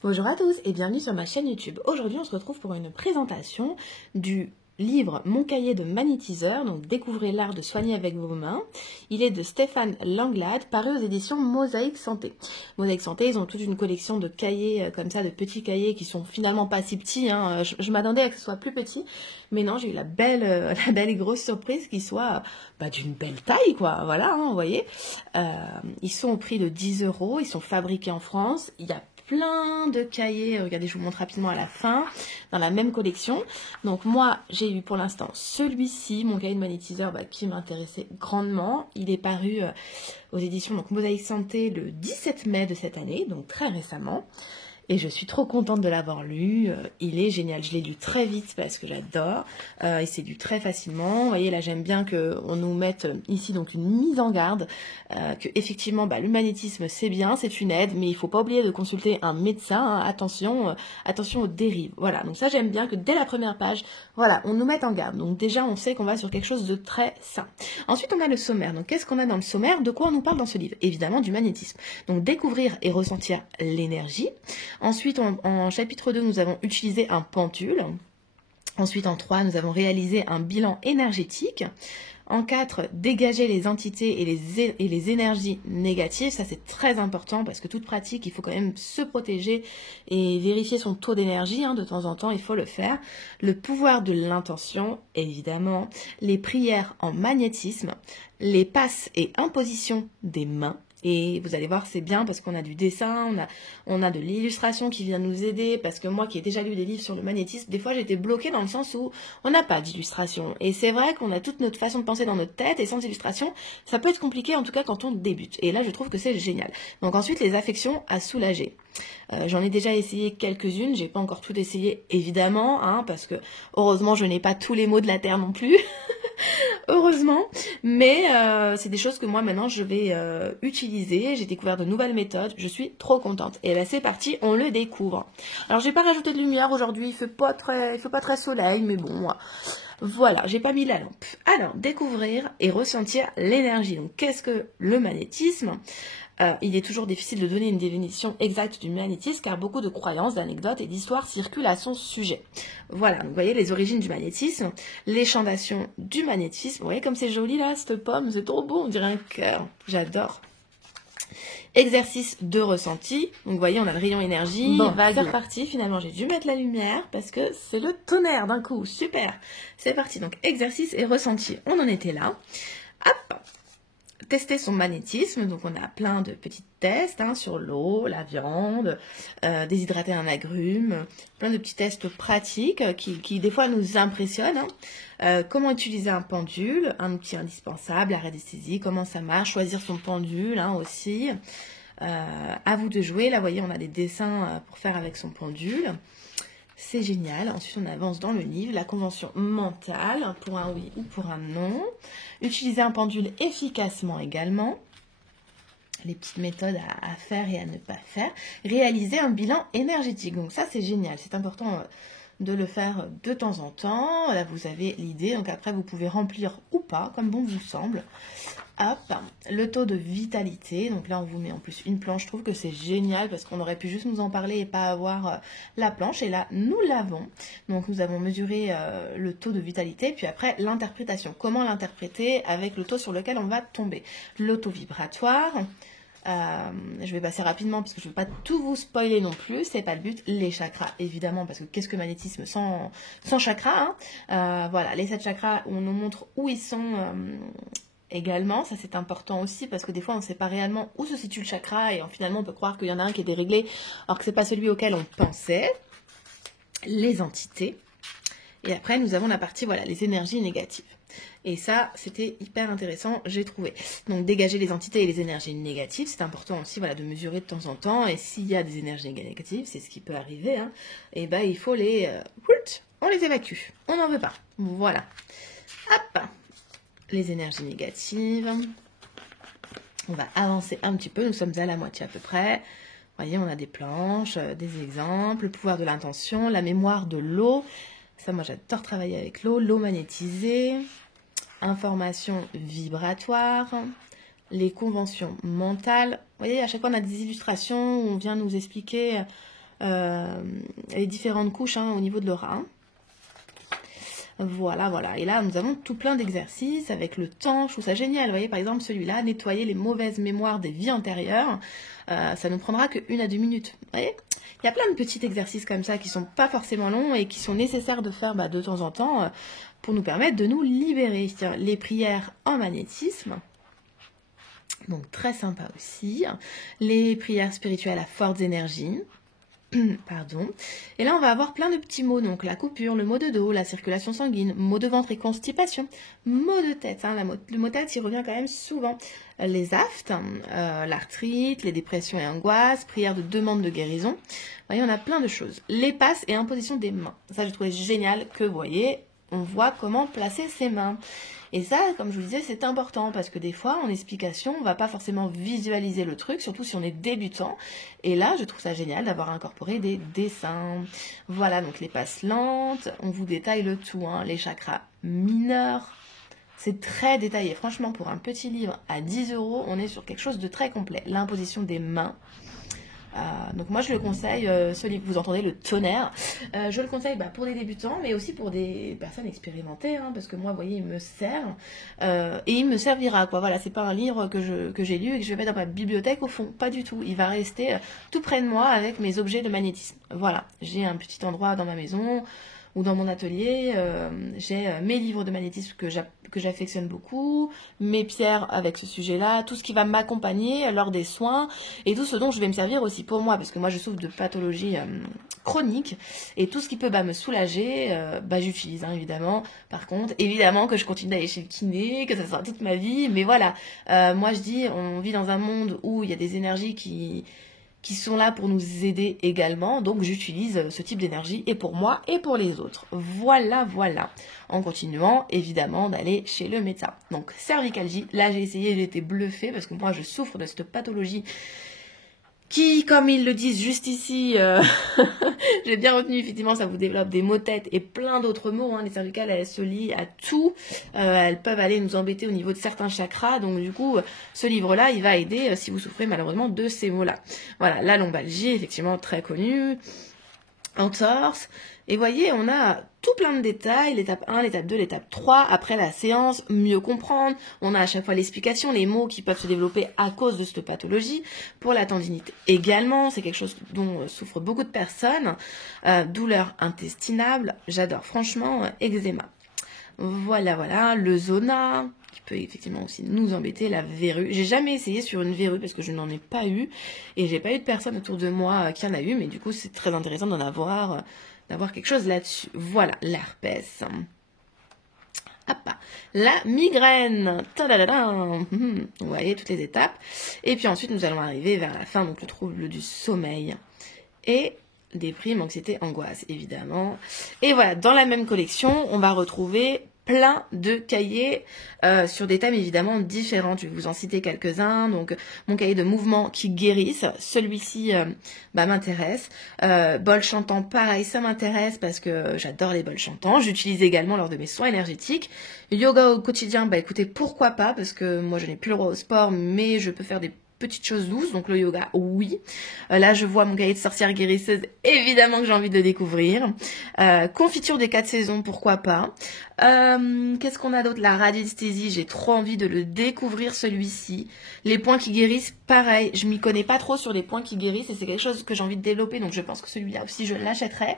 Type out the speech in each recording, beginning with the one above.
Bonjour à tous et bienvenue sur ma chaîne YouTube. Aujourd'hui, on se retrouve pour une présentation du livre Mon cahier de magnétiseur, donc découvrez l'art de soigner avec vos mains. Il est de Stéphane Langlade, paru aux éditions Mosaïque Santé. Mosaïque Santé, ils ont toute une collection de cahiers comme ça, de petits cahiers qui sont finalement pas si petits. Je m'attendais à que ce soit plus petit, mais non, j'ai eu la belle et grosse surprise qu'ils soient d'une belle taille, quoi. Voilà, vous voyez. Ils sont au prix de 10 €, ils sont fabriqués en France. Il y a plein de cahiers, regardez, je vous montre rapidement à la fin, dans la même collection. Donc moi, j'ai eu pour l'instant celui-ci, mon cahier de magnétiseur, qui m'intéressait grandement. Il est paru aux éditions donc Mosaïque Santé le 17 mai de cette année, donc très récemment. Et je suis trop contente de l'avoir lu. Il est génial. Je l'ai lu très vite parce que j'adore. Il s'est lu très facilement. Vous voyez, là, j'aime bien qu'on nous mette ici donc une mise en garde. Que effectivement, le magnétisme, c'est bien, c'est une aide, mais il ne faut pas oublier de consulter un médecin. Hein. Attention, attention aux dérives. Voilà. Donc ça, j'aime bien que dès la première page, voilà, on nous mette en garde. Donc déjà, on sait qu'on va sur quelque chose de très sain. Ensuite, on a le sommaire. Donc qu'est-ce qu'on a dans le sommaire? De quoi on nous parle dans ce livre? Évidemment, du magnétisme. Donc découvrir et ressentir l'énergie. Ensuite, en chapitre 2, nous avons utilisé un pendule. Ensuite, en 3, nous avons réalisé un bilan énergétique. En 4, dégager les entités et les énergies négatives. Ça, c'est très important parce que toute pratique, il faut quand même se protéger et vérifier son taux d'énergie. De temps en temps, il faut le faire. Le pouvoir de l'intention, évidemment. Les prières en magnétisme. Les passes et impositions des mains. Et vous allez voir, c'est bien parce qu'on a du dessin, on a de l'illustration qui vient nous aider. Parce que moi qui ai déjà lu des livres sur le magnétisme, des fois j'étais bloquée dans le sens où on n'a pas d'illustration. Et c'est vrai qu'on a toute notre façon de penser dans notre tête et sans illustration, ça peut être compliqué en tout cas quand on débute. Et là je trouve que c'est génial. Donc ensuite les affections à soulager. J'en ai déjà essayé quelques-unes, j'ai pas encore tout essayé évidemment, parce que heureusement je n'ai pas tous les mots de la terre non plus. Heureusement, mais c'est des choses que moi maintenant je vais utiliser. J'ai découvert de nouvelles méthodes, je suis trop contente. Et là c'est parti, on le découvre. Alors j'ai pas rajouté de lumière aujourd'hui, il fait pas très soleil, mais bon, voilà, j'ai pas mis la lampe. Alors découvrir et ressentir l'énergie. Donc qu'est-ce que le magnétisme? Il est toujours difficile de donner une définition exacte du magnétisme car beaucoup de croyances, d'anecdotes et d'histoires circulent à son sujet. Voilà, donc vous voyez les origines du magnétisme, les champs d'action du magnétisme. Vous voyez comme c'est joli là, cette pomme, c'est trop beau, on dirait un cœur. J'adore. Exercice de ressenti. Donc vous voyez, on a le rayon énergie. Bon, C'est reparti. Finalement, j'ai dû mettre la lumière parce que c'est le tonnerre d'un coup. Super. C'est parti. Donc exercice et ressenti. On en était là. Hop. Tester son magnétisme, donc on a plein de petits tests sur l'eau, la viande, déshydrater un agrume, plein de petits tests pratiques qui des fois nous impressionnent. Comment utiliser un pendule, un outil indispensable, la radiesthésie, comment ça marche, choisir son pendule aussi. À vous de jouer, là vous voyez on a des dessins pour faire avec son pendule. C'est génial. Ensuite, on avance dans le livre. La convention mentale, pour un oui ou pour un non. Utiliser un pendule efficacement également. Les petites méthodes à faire et à ne pas faire. Réaliser un bilan énergétique. Donc ça, c'est génial. C'est important de le faire de temps en temps. Là, vous avez l'idée. Donc après, vous pouvez remplir ou pas, comme bon vous semble. Hop, le taux de vitalité. Donc là, on vous met en plus une planche. Je trouve que c'est génial parce qu'on aurait pu juste nous en parler et pas avoir la planche. Et là, nous l'avons. Donc, nous avons mesuré le taux de vitalité. Puis après, l'interprétation. Comment l'interpréter avec le taux sur lequel on va tomber. Le taux vibratoire. Je vais passer rapidement puisque je ne veux pas tout vous spoiler non plus, c'est pas le but. Les chakras évidemment, parce que qu'est-ce que magnétisme sans chakras, voilà, les 7 chakras, on nous montre où ils sont également, ça c'est important aussi parce que des fois on ne sait pas réellement où se situe le chakra et finalement on peut croire qu'il y en a un qui est déréglé alors que c'est pas celui auquel on pensait. Les entités. Et après, nous avons la partie, voilà, les énergies négatives. Et ça, c'était hyper intéressant, j'ai trouvé. Donc, dégager les entités et les énergies négatives, c'est important aussi, voilà, de mesurer de temps en temps. Et s'il y a des énergies négatives, c'est ce qui peut arriver, et il faut on les évacue. On n'en veut pas. Voilà. Hop. Les énergies négatives. On va avancer un petit peu. Nous sommes à la moitié à peu près. Vous voyez, on a des planches, des exemples, le pouvoir de l'intention, la mémoire de l'eau. Ça, moi, j'adore travailler avec l'eau. L'eau magnétisée, information vibratoire, les conventions mentales. Vous voyez, à chaque fois, on a des illustrations où on vient nous expliquer les différentes couches hein, au niveau de l'aura. Hein. Voilà, voilà. Et là, nous avons tout plein d'exercices avec le temps. Je trouve ça génial. Vous voyez, par exemple, celui-là, nettoyer les mauvaises mémoires des vies antérieures. Ça ne prendra que 1 à 2 minutes. Vous voyez, il y a plein de petits exercices comme ça qui sont pas forcément longs et qui sont nécessaires de faire de temps en temps pour nous permettre de nous libérer. C'est-à-dire les prières en magnétisme. Donc, très sympa aussi. Les prières spirituelles à fortes énergies. Pardon. Et là, on va avoir plein de petits mots. Donc, la coupure, le mot de dos, la circulation sanguine, mot de ventre et constipation, mot de tête. Hein, le mot tête, il revient quand même souvent. Les aftes, l'arthrite, les dépressions et angoisses, prières de demande de guérison. Vous voyez, on a plein de choses. Les passes et imposition des mains. Ça, j'ai trouvé génial que, vous voyez, on voit comment placer ses mains. Et ça, comme je vous disais, c'est important parce que des fois, en explication, on ne va pas forcément visualiser le truc, surtout si on est débutant. Et là, je trouve ça génial d'avoir incorporé des dessins. Voilà, donc les passes lentes, on vous détaille le tout, hein, les chakras mineurs. C'est très détaillé. Franchement, pour un petit livre à 10 €, on est sur quelque chose de très complet. L'imposition des mains. Donc moi je le conseille, ce livre, vous entendez le tonnerre, je le conseille pour des débutants mais aussi pour des personnes expérimentées hein, parce que moi vous voyez il me sert et il me servira quoi, voilà, c'est pas un livre que j'ai lu et que je vais mettre dans ma bibliothèque au fond, pas du tout, il va rester tout près de moi avec mes objets de magnétisme, voilà, j'ai un petit endroit dans ma maison ou dans mon atelier, j'ai mes livres de magnétisme que j'affectionne beaucoup, mes pierres avec ce sujet-là, tout ce qui va m'accompagner lors des soins et tout ce dont je vais me servir aussi pour moi, parce que moi je souffre de pathologies chroniques et tout ce qui peut me soulager, j'utilise hein, évidemment. Par contre, évidemment que je continue d'aller chez le kiné, que ça sera toute ma vie, mais voilà, moi je dis, on vit dans un monde où il y a des énergies qui sont là pour nous aider également. Donc j'utilise ce type d'énergie et pour moi et pour les autres. Voilà, voilà. En continuant, évidemment, d'aller chez le médecin. Donc cervicalgie, là j'ai essayé, j'ai été bluffée parce que moi je souffre de cette pathologie qui, comme ils le disent juste ici, j'ai bien retenu, effectivement, ça vous développe des maux de tête et plein d'autres maux. Hein. Les cervicales, elles se lient à tout. Elles peuvent aller nous embêter au niveau de certains chakras. Donc, du coup, ce livre-là, il va aider si vous souffrez malheureusement de ces maux-là. Voilà, la lombalgie, effectivement, très connue. Entorse. Et voyez, on a tout plein de détails, l'étape 1, l'étape 2, l'étape 3. Après la séance, mieux comprendre. On a à chaque fois l'explication, les mots qui peuvent se développer à cause de cette pathologie. Pour la tendinite également, c'est quelque chose dont souffrent beaucoup de personnes. Douleur intestinale, j'adore franchement, eczéma. Voilà, voilà, le zona, qui peut effectivement aussi nous embêter, la verrue. J'ai jamais essayé sur une verrue parce que je n'en ai pas eu. Et j'ai pas eu de personne autour de moi qui en a eu, mais du coup c'est très intéressant d'en avoir, d'avoir quelque chose là-dessus. Voilà, l'herpès. Hop, la migraine. Vous voyez toutes les étapes. Et puis ensuite nous allons arriver vers la fin, donc le trouble du sommeil. Et déprime, anxiété, angoisse, évidemment. Et voilà, dans la même collection, on va retrouver plein de cahiers sur des thèmes évidemment différents. Je vais vous en citer quelques-uns. Donc, mon cahier de mouvements qui guérissent, celui-ci m'intéresse. Bol chantant, pareil, ça m'intéresse parce que j'adore les bols chantants. J'utilise également lors de mes soins énergétiques. Yoga au quotidien, écoutez, pourquoi pas, parce que moi je n'ai plus le droit au sport, mais je peux faire des petites choses douces, donc le yoga, oui. Là, je vois mon cahier de sorcière guérisseuse, évidemment que j'ai envie de le découvrir. Confiture des 4 saisons, pourquoi pas. Qu'est-ce qu'on a d'autre? La radiesthésie, j'ai trop envie de le découvrir, celui-ci. Les points qui guérissent, pareil, je m'y connais pas trop sur les points qui guérissent et c'est quelque chose que j'ai envie de développer, donc je pense que celui-là aussi, je l'achèterai.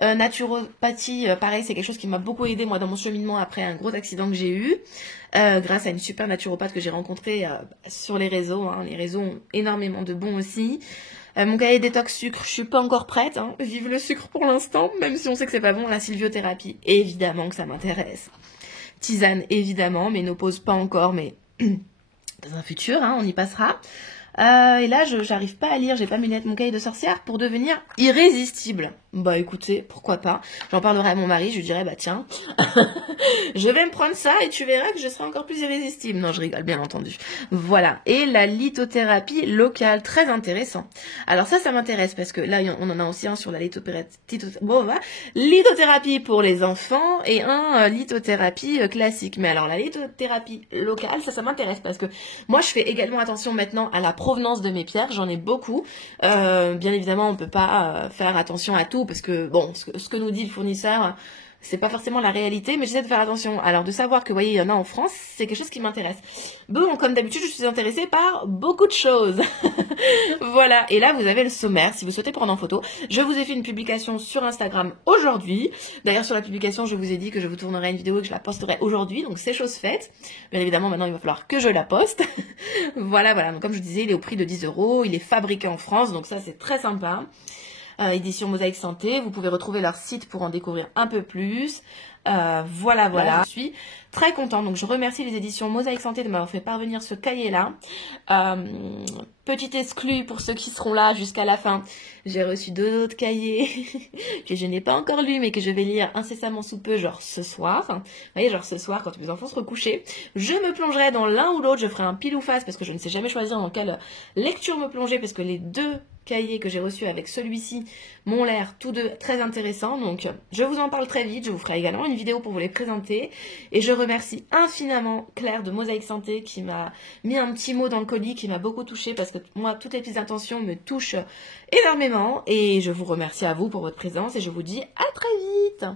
Naturopathie, pareil, c'est quelque chose qui m'a beaucoup aidé, moi, dans mon cheminement après un gros accident que j'ai eu. Grâce à une super naturopathe que j'ai rencontrée sur les réseaux. Hein. Les réseaux ont énormément de bons aussi. Mon cahier détox sucre, je suis pas encore prête. Hein. Vive le sucre pour l'instant, même si on sait que c'est pas bon. La sylviothérapie, évidemment que ça m'intéresse. Tisane, évidemment. Ménopause, pas encore, mais dans un futur, hein, on y passera. Et là, j'arrive pas à lire, j'ai pas mes lunettes, mon cahier de sorcière pour devenir irrésistible. Écoutez, pourquoi pas. J'en parlerai à mon mari, je lui dirai, tiens, je vais me prendre ça et tu verras que je serai encore plus irrésistible. Non, je rigole, bien entendu. Voilà. Et la lithothérapie locale, très intéressant. Alors ça m'intéresse parce que là, on en a aussi un sur la lithothérapie pour les enfants et un lithothérapie classique. Mais alors, la lithothérapie locale, ça m'intéresse parce que moi, je fais également attention maintenant à la provenance de mes pierres, j'en ai beaucoup. Bien évidemment, on peut pas faire attention à tout parce que bon, ce que nous dit le fournisseur, c'est pas forcément la réalité, mais j'essaie de faire attention. Alors de savoir que, vous voyez, il y en a en France, c'est quelque chose qui m'intéresse. Bon, comme d'habitude, je suis intéressée par beaucoup de choses. Voilà, et là vous avez le sommaire, si vous souhaitez prendre en photo. Je vous ai fait une publication sur Instagram aujourd'hui. D'ailleurs sur la publication, je vous ai dit que je vous tournerai une vidéo et que je la posterai aujourd'hui, donc c'est chose faite. Bien évidemment, maintenant il va falloir que je la poste. Voilà, donc comme je vous disais, il est au prix de 10 €, il est fabriqué en France, donc ça c'est très sympa. Édition Mosaïque Santé, vous pouvez retrouver leur site pour en découvrir un peu plus. Voilà. Je suis très contente, donc je remercie les éditions Mosaïque Santé de m'avoir fait parvenir ce cahier-là. Petit exclu pour ceux qui seront là jusqu'à la fin, j'ai reçu 2 autres cahiers que je n'ai pas encore lus mais que je vais lire incessamment sous peu, genre ce soir. Vous voyez, genre ce soir quand mes enfants seront couchés, je me plongerai dans l'un ou l'autre, je ferai un pile ou face parce que je ne sais jamais choisir dans quelle lecture me plonger parce que les 2 cahiers que j'ai reçus avec celui-ci m'ont l'air tous 2 très intéressants, donc je vous en parle très vite, je vous ferai également une vidéo pour vous les présenter et je remercie infiniment Claire de Mosaïque Santé qui m'a mis un petit mot dans le colis qui m'a beaucoup touchée parce que moi toutes les petites intentions me touchent énormément et je vous remercie à vous pour votre présence et je vous dis à très vite.